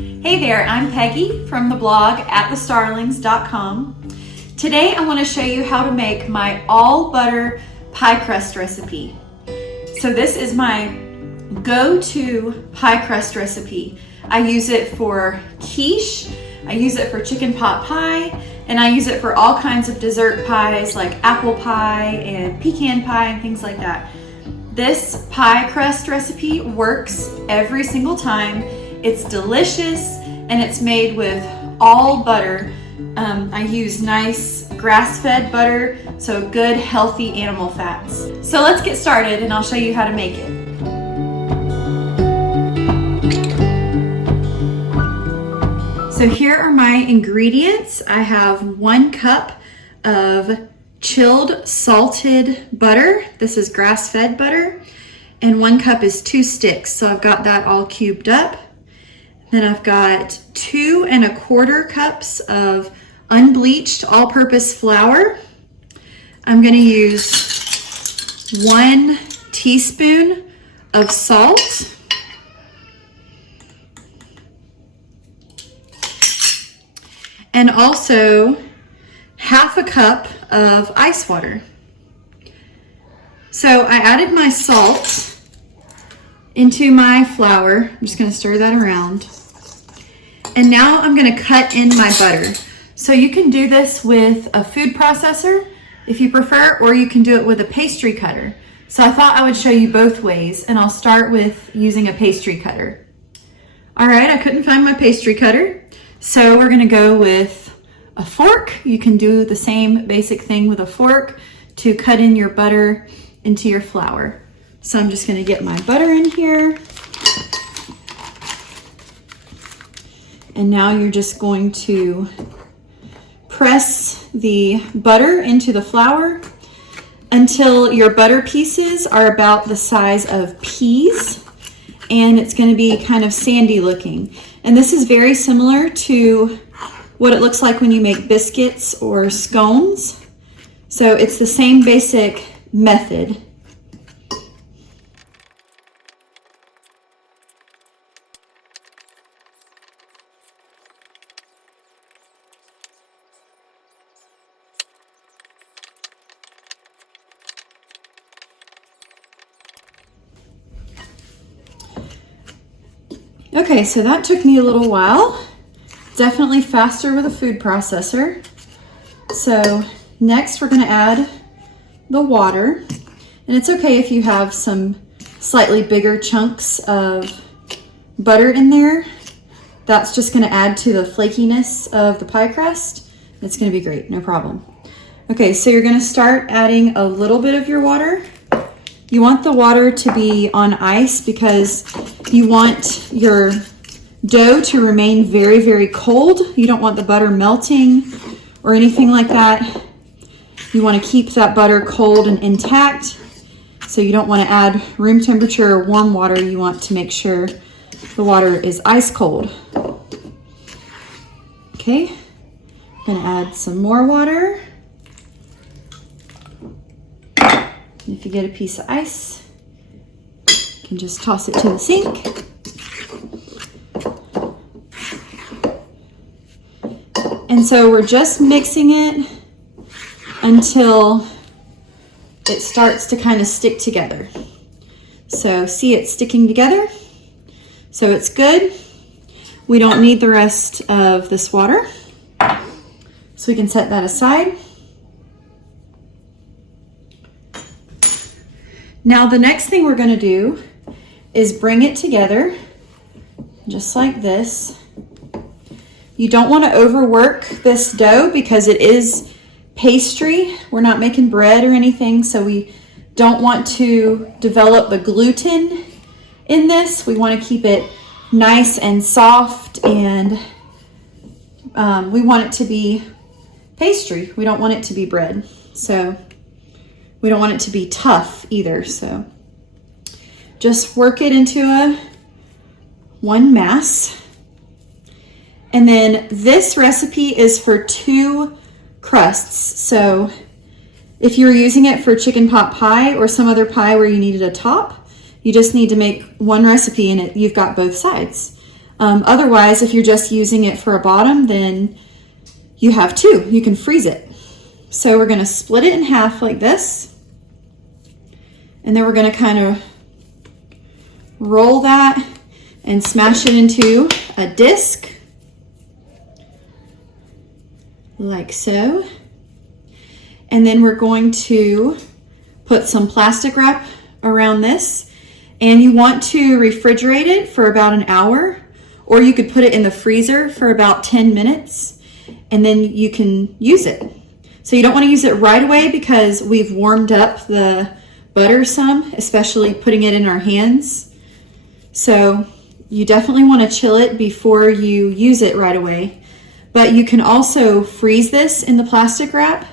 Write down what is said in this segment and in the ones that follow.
Hey there, I'm Peggy from the blog atthestarlings.com. Today I want to show you how to make my all butter pie crust recipe. So this is my go-to pie crust recipe. I use it for quiche, I use it for chicken pot pie, and I use it for all kinds of dessert pies like apple pie and pecan pie and things like that. This pie crust recipe works every single time. It's delicious and it's made with all butter. I use nice grass-fed butter, so good healthy animal fats. So let's get started and I'll show you how to make it. So here are my ingredients. I have 1 cup of chilled salted butter. This is grass-fed butter. And 1 cup is 2 sticks. So I've got that all cubed up. Then I've got 2 1/4 cups of unbleached all-purpose flour. I'm gonna use 1 teaspoon of salt. And also 1/2 cup of ice water. So I added my salt into my flour. I'm just gonna stir that around. And now I'm gonna cut in my butter. So you can do this with a food processor if you prefer, or you can do it with a pastry cutter. So I thought I would show you both ways, and I'll start with using a pastry cutter. All right, I couldn't find my pastry cutter. So we're gonna go with a fork. You can do the same basic thing with a fork to cut in your butter into your flour. So I'm just gonna get my butter in here. And now you're just going to press the butter into the flour until your butter pieces are about the size of peas, and it's gonna be kind of sandy looking. And this is very similar to what it looks like when you make biscuits or scones. So it's the same basic method. Okay, so that took me a little while. Definitely faster with a food processor. So next we're gonna add the water. And it's okay if you have some slightly bigger chunks of butter in there. That's just gonna add to the flakiness of the pie crust. It's gonna be great, no problem. Okay, so you're gonna start adding a little bit of your water. You want the water to be on ice because you want your dough to remain very, very cold. You don't want the butter melting or anything like that. You want to keep that butter cold and intact. So you don't want to add room temperature or warm water. You want to make sure the water is ice cold. Okay, I'm gonna add some more water. If you get a piece of ice, you can just toss it to the sink. And so we're just mixing it until it starts to kind of stick together. So see, it's sticking together. So it's good. We don't need the rest of this water. So we can set that aside. Now the next thing we're gonna do is bring it together just like this. You don't want to overwork this dough because it is pastry. We're not making bread or anything, so we don't want to develop the gluten in this. We want to keep it nice and soft, and we want it to be pastry. We don't want it to be bread. So we don't want it to be tough either. So just work it into one mass. And then this recipe is for 2 crusts. So if you're using it for chicken pot pie or some other pie where you needed a top, you just need to make one recipe and you've got both sides. Otherwise, if you're just using it for a bottom, then you have two. You can freeze it. So we're gonna split it in half like this. And then we're gonna kind of roll that and smash it into a disc, like so. And then we're going to put some plastic wrap around this, and you want to refrigerate it for about an hour, or you could put it in the freezer for about 10 minutes, and then you can use it. So you don't want to use it right away because we've warmed up the butter some, especially putting it in our hands. So you definitely want to chill it before you use it right away. But you can also freeze this in the plastic wrap,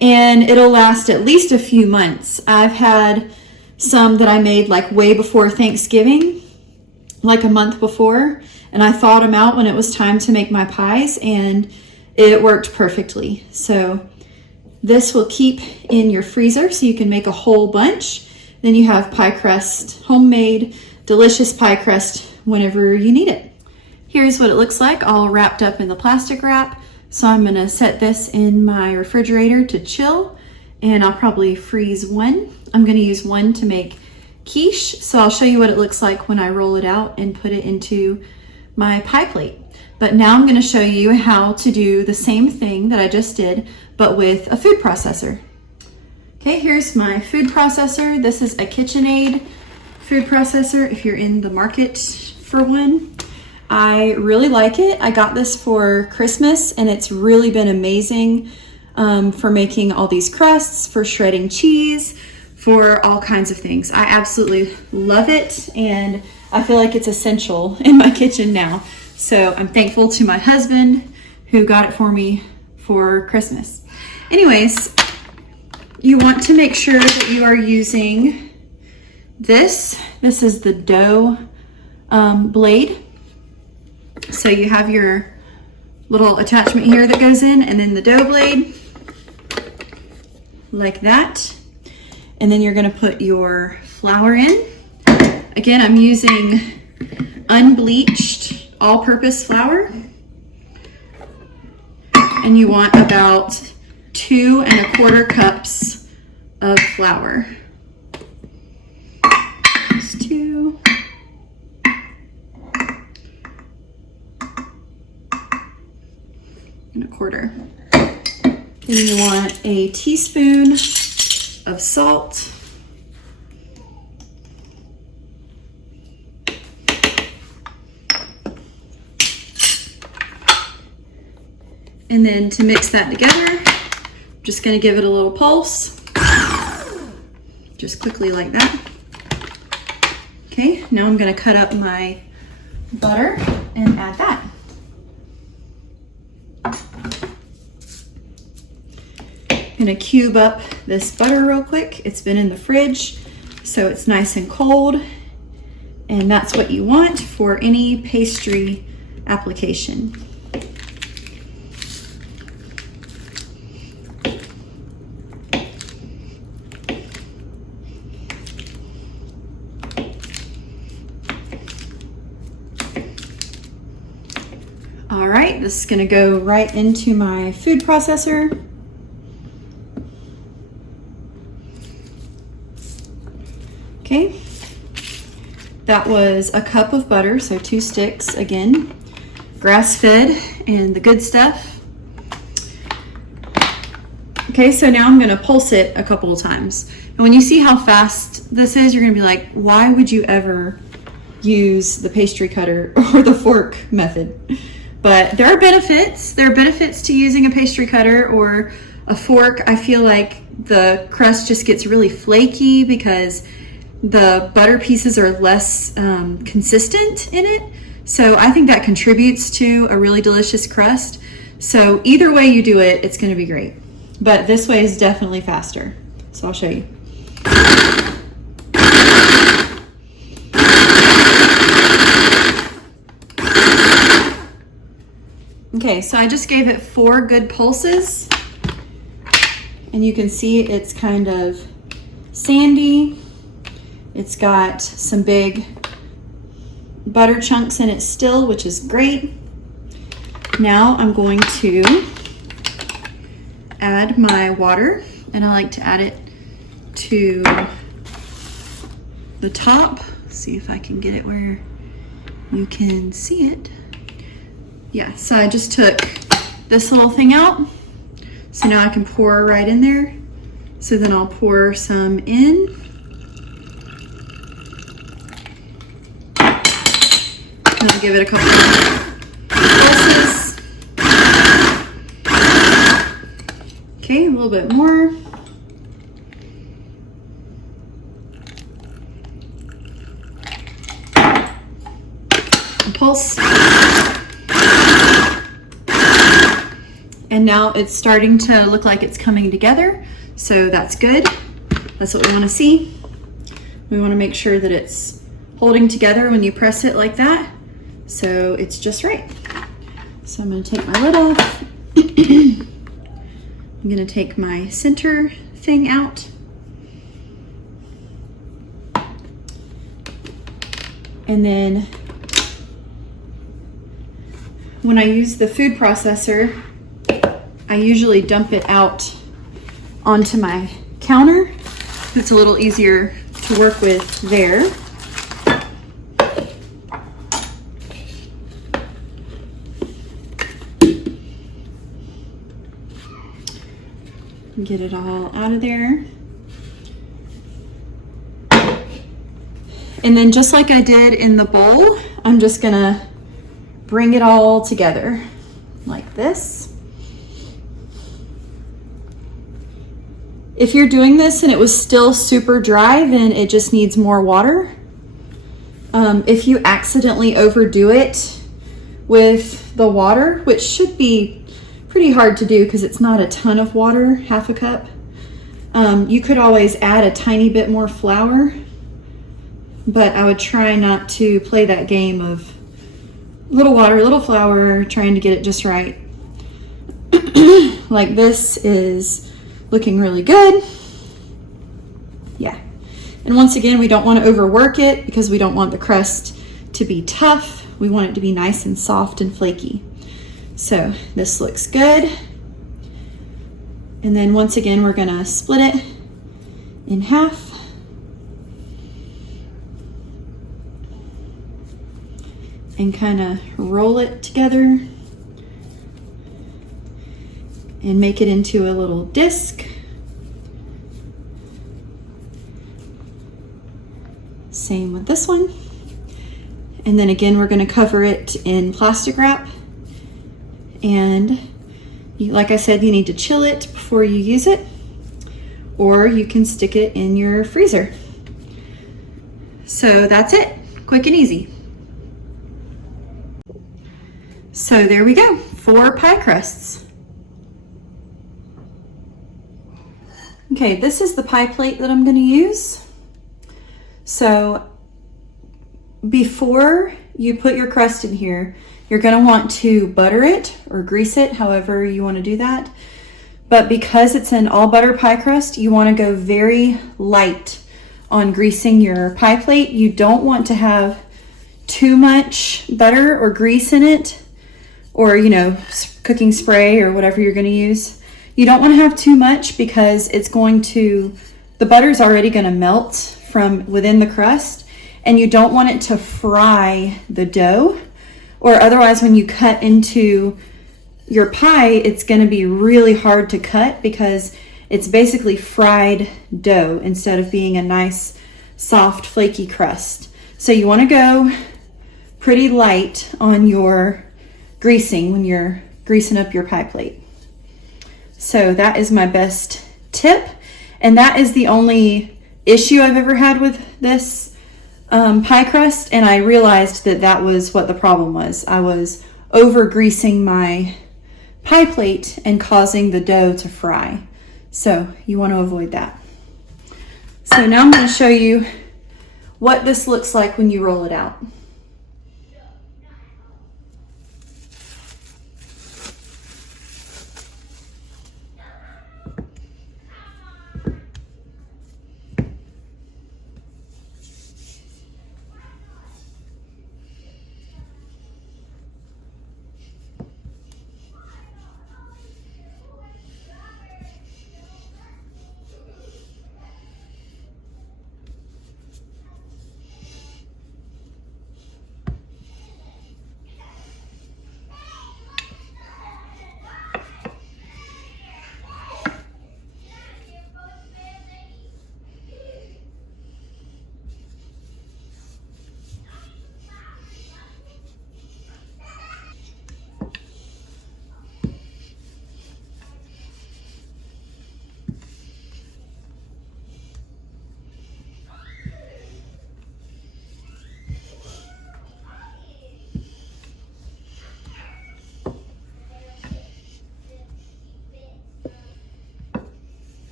and it'll last at least a few months. I've had some that I made like way before Thanksgiving, like a month before, and I thawed them out when it was time to make my pies, and it worked perfectly. So this will keep in your freezer so you can make a whole bunch. Then you have pie crust, homemade, delicious pie crust whenever you need it. Here's what it looks like all wrapped up in the plastic wrap. So I'm gonna set this in my refrigerator to chill, and I'll probably freeze one. I'm gonna use one to make quiche, so I'll show you what it looks like when I roll it out and put it into my pie plate. But now I'm gonna show you how to do the same thing that I just did, but with a food processor. Okay, here's my food processor. This is a KitchenAid food processor if you're in the market for one. I really like it. I got this for Christmas, and it's really been amazing for making all these crusts, for shredding cheese, for all kinds of things. I absolutely love it, and I feel like it's essential in my kitchen now. So I'm thankful to my husband who got it for me for Christmas. Anyways, you want to make sure that you are using this. This is the dough blade. So you have your little attachment here that goes in, and then the dough blade, like that. And then you're gonna put your flour in. Again, I'm using unbleached all-purpose flour. And you want about 2 1/4 cups of flour. Just 2. and 1/4. Then you want a teaspoon of salt. And then to mix that together, I'm just gonna give it a little pulse. Just quickly like that. Okay, now I'm gonna cut up my butter and add that. I'm gonna cube up this butter real quick. It's been in the fridge, so it's nice and cold. And that's what you want for any pastry application. All right, this is gonna go right into my food processor. Okay, that was a cup of butter, so 2 sticks, again, grass-fed and the good stuff. Okay, so now I'm gonna pulse it a couple of times. And when you see how fast this is, you're gonna be like, why would you ever use the pastry cutter or the fork method? But there are benefits. There are benefits to using a pastry cutter or a fork. I feel like the crust just gets really flaky because the butter pieces are less consistent in it. So I think that contributes to a really delicious crust. So either way you do it, it's gonna be great. But this way is definitely faster. So I'll show you. Okay, so I just gave it 4 good pulses, and you can see it's kind of sandy. It's got some big butter chunks in it still, which is great. Now I'm going to add my water, and I like to add it to the top. See if I can get it where you can see it. Yeah, so I just took this little thing out. So now I can pour right in there. So then I'll pour some in. And I'll give it a couple pulses. Okay, a little bit more. A pulse. And now it's starting to look like it's coming together. So that's good. That's what we want to see. We want to make sure that it's holding together when you press it like that. So it's just right. So I'm going to take my lid off. I'm going to take my center thing out. And then when I use the food processor, I usually dump it out onto my counter. It's a little easier to work with there. Get it all out of there. And then just like I did in the bowl, I'm just gonna bring it all together like this. If you're doing this and it was still super dry, then it just needs more water. If you accidentally overdo it with the water, which should be pretty hard to do because it's not a ton of water, half a cup, you could always add a tiny bit more flour, but I would try not to play that game of little water, little flour, trying to get it just right. Like this is looking really good. Yeah. And once again, we don't want to overwork it because we don't want the crust to be tough. We want it to be nice and soft and flaky. So this looks good. And then once again, we're gonna split it in half. And kind of roll it together and make it into a little disc. Same with this one. And then again, we're going to cover it in plastic wrap. And like I said, you need to chill it before you use it, or you can stick it in your freezer. So that's it, quick and easy. So there we go, 4 pie crusts. Okay, this is the pie plate that I'm going to use. So before you put your crust in here, you're going to want to butter it or grease it, however you want to do that. But because it's an all butter pie crust, you want to go very light on greasing your pie plate. You don't want to have too much butter or grease in it, or, you know, cooking spray or whatever you're going to use. You don't want to have too much because it's going to, the butter's already going to melt from within the crust, and you don't want it to fry the dough, or otherwise when you cut into your pie, it's going to be really hard to cut because it's basically fried dough instead of being a nice, soft, flaky crust. So you want to go pretty light on your greasing when you're greasing up your pie plate. So that is my best tip, and that is the only issue I've ever had with this pie crust, and I realized that that was what the problem was. I was over greasing my pie plate and causing the dough to fry. So you want to avoid that. So now I'm going to show you what this looks like when you roll it out.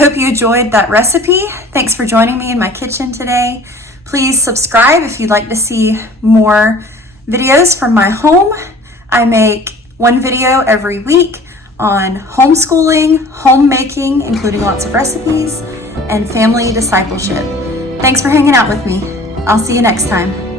hope you enjoyed that recipe. Thanks for joining me in my kitchen today. Please subscribe if you'd like to see more videos from my home. I make one video every week on homeschooling, homemaking, including lots of recipes, and family discipleship. Thanks for hanging out with me. I'll see you next time.